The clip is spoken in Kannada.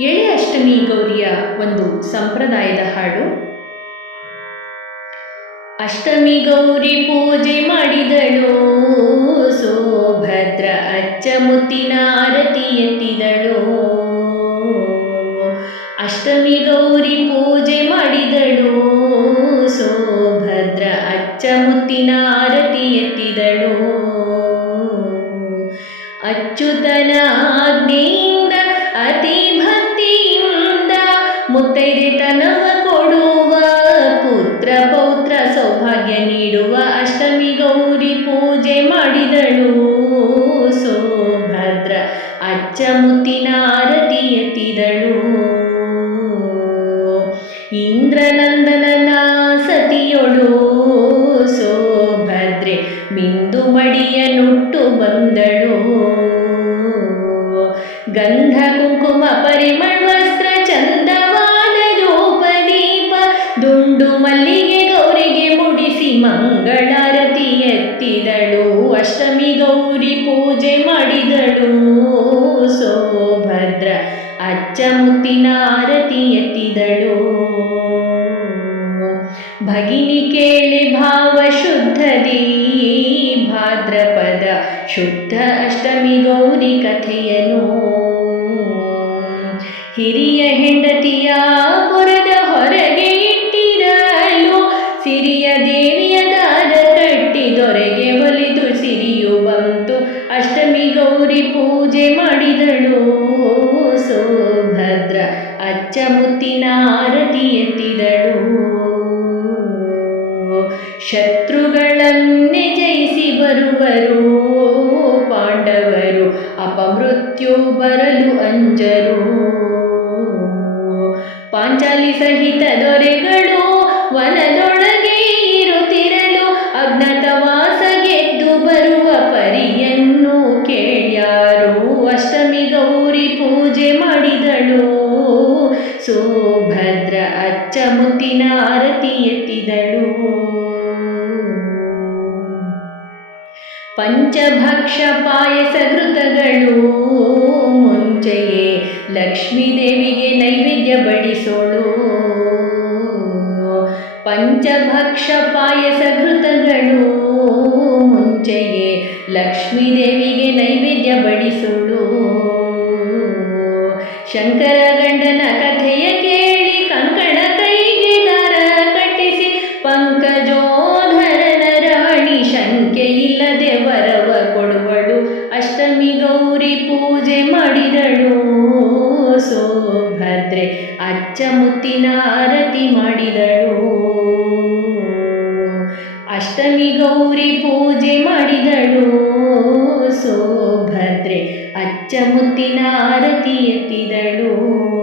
ಎಳೆ ಅಷ್ಟಮಿ ಗೌರಿಯ ಒಂದು ಸಂಪ್ರದಾಯದ ಹಾಡು. ಅಷ್ಟಮಿ ಗೌರಿ ಪೂಜೆ ಮಾಡಿದಳು, ಸೋಭದ್ರ ಅಚ್ಚ ಮುತ್ತಿನ ಆರತಿ ಎತ್ತಿದಳು. ಅಷ್ಟಮಿ ಗೌರಿ ಪೂಜೆ ಮಾಡಿದಳು, ಸೋಭದ್ರ ಅಚ್ಚ ಮುತ್ತಿನ ಆರತಿ ಎತ್ತಿದಳು. ಅಚ್ಚುತನ ಆಜ್ಞೆಯಿಂದ ಮುತ್ತೈದೆತನವ ಕೊಡುವ ಪುತ್ರ ಪೌತ್ರ ಸೌಭಾಗ್ಯ ನೀಡುವ ಅಷ್ಟಮಿ ಗೌರಿ ಪೂಜೆ ಮಾಡಿದಳು. ಸೋಭದ್ರ ಅಚ್ಚ ಮುತ್ತಿನ ಆರತಿ ಎತ್ತಿದಳು. ಇಂದ್ರನಂದನನ ಸತಿಯೊಳು. ಸೋಭದ್ರೆ ಮಿಂದು ಮಡಿಯ ನುಟ್ಟು ಬಂದಳು. ಗಂಧ ಕುಂಕುಮ ಪರಿಮಳ ಎತ್ತಿದಳು ಅಷ್ಟಮಿ ಗೌರಿ ಪೂಜೆ ಮಾಡಿದಳು. ಸೋಭದ್ರ ಅಚ್ಚ ಮುತ್ತಿನ ಆರತಿ ಎತ್ತಿದಳು. ಭಗಿನಿ ಕೇಳಿ ಭಾವ ಶುದ್ಧದಿ. ಭಾದ್ರಪದ ಶುದ್ಧ ಅಷ್ಟಮಿ ಗೌರಿ ಕಥೆಯನು. ಹಿರಿಯ ಹೆಂಡತಿಯ ಗೌರಿ ಪೂಜೆ ಮಾಡಿದಳು. ಸೋಭದ್ರ ಅಚ್ಚ ಮುತ್ತಿನ ಆರತಿ ಎತ್ತಿದಳು. ಶತ್ರುಗಳನ್ನೇ ಜಯಿಸಿ ಬರುವರು. ಪಾಂಡವರು ಅಪಮೃತ್ಯು ಬರಲು ಅಂಜರು. ಪಾಂಚಾಲಿ ಸಹಿತ ದೊರೆಗಳು ಸುಭದ್ರ ಅಚ್ಚ ಮುತ್ತಿನ ಆರತಿ ಎತ್ತಿದಳು. ಪಂಚಭಕ್ಷ ಪಾಯಸ ಘೃತಗಳು ಮುಂಚೆಯೇ ಲಕ್ಷ್ಮೀದೇವಿಗೆ ನೈವೇದ್ಯ ಬಡಿಸೋಳು. ಪಂಚಭಕ್ಷ ಪಾಯಸ ಘೃತಗಳು ಮುಂಚೆಯೇ ಲಕ್ಷ್ಮೀದೇವಿಗೆ ನೈವೇದ್ಯ ಬಡಿಸೋಳು. ಶಂಕರ ಅಚ್ಚ ಮುತ್ತಿನ ಆರತಿ ಮಾಡಿದಳು. ಅಷ್ಟಮಿ ಗೌರಿ ಪೂಜೆ ಮಾಡಿದಳು. ಸೋಭದ್ರೆ ಅಚ್ಚ ಮುತ್ತಿನ ಆರತಿ ಎತ್ತಿದಳು.